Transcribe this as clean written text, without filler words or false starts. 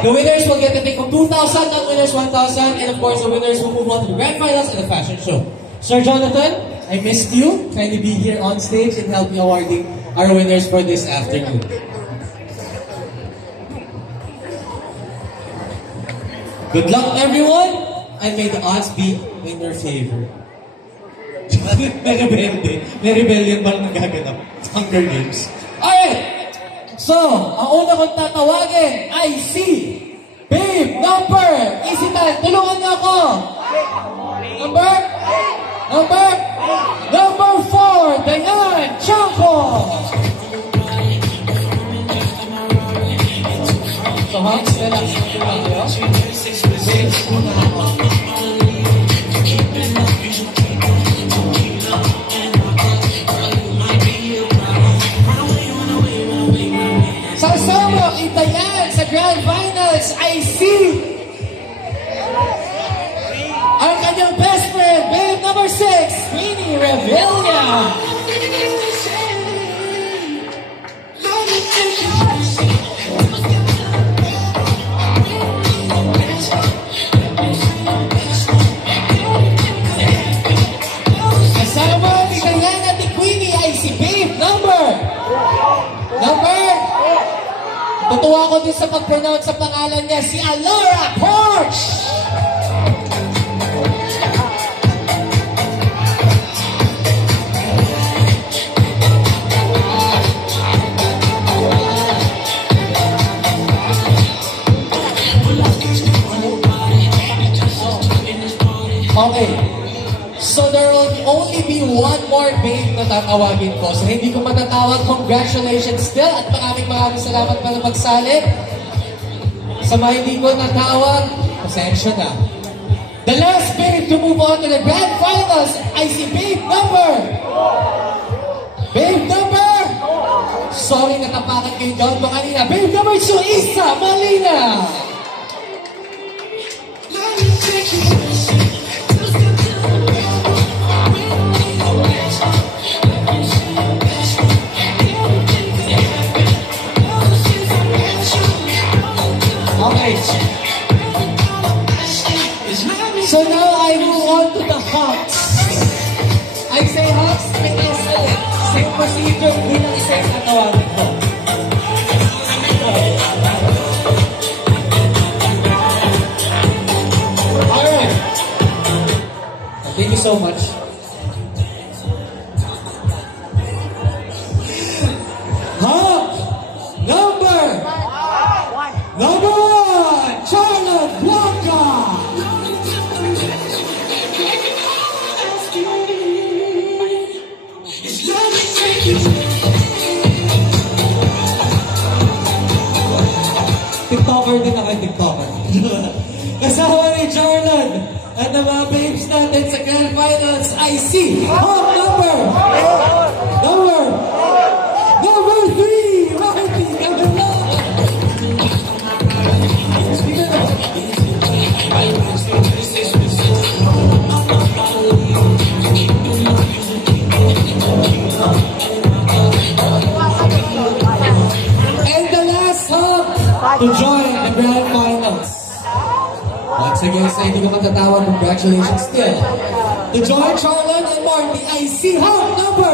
The winners will get to take home 2,000, non-winners 1,000, and of course the winners will move on to the grand finals and the fashion show. Sir Jonathan, I missed you. Kindly be here on stage and help me awarding our winners for this afternoon. Good luck, everyone, and may the odds be in your favor. May rebellion ba nagaganap? Hunger Games. Alright! So, ang una kong tatawagin ay si Babe Number! Easy time, tulungan niyo ako! Number 4, Dayan Chanko! So, Hans, relax na kayo. Sasama kita yan sa Grand Finals, I see ang kanyang best friend, Babe Number 6, Queenie Revilla. Kasama kita yan at ni Queenie ay si Babe Number. Tutuwa ko din sa pag-pronounce sa pangalan niya, si Alora Porsche! Okay. So there will only be one more babe na tatawagin ko. So hindi ko matatawag. Congratulations still. At maraming salamat pala magsali. Sa mga hindi ko natawag, pasensya na. The last babe to move on to the grand finals ay si Babe Number. Babe Number. Sorry, natapakan kayo down pa kanina. Babe Number 2, Isa Malina. So now I move on to the Hawks. I say Hawks because same procedure bilang isa yung natawagin ko. Alright. Thank you so much. Hawk number 1, Charlotte Blanca. TikToker din ako, TikToker. Kasama ni Jordan at ang mga babes natin sa Grand Finals, I see Hawk number 3, Rocky Gabela. And the last Hawk to join the Grand Finals. Once again, sa hindi ko matatawag, congratulations still. To join Charlotte and Marty, I see Hawk number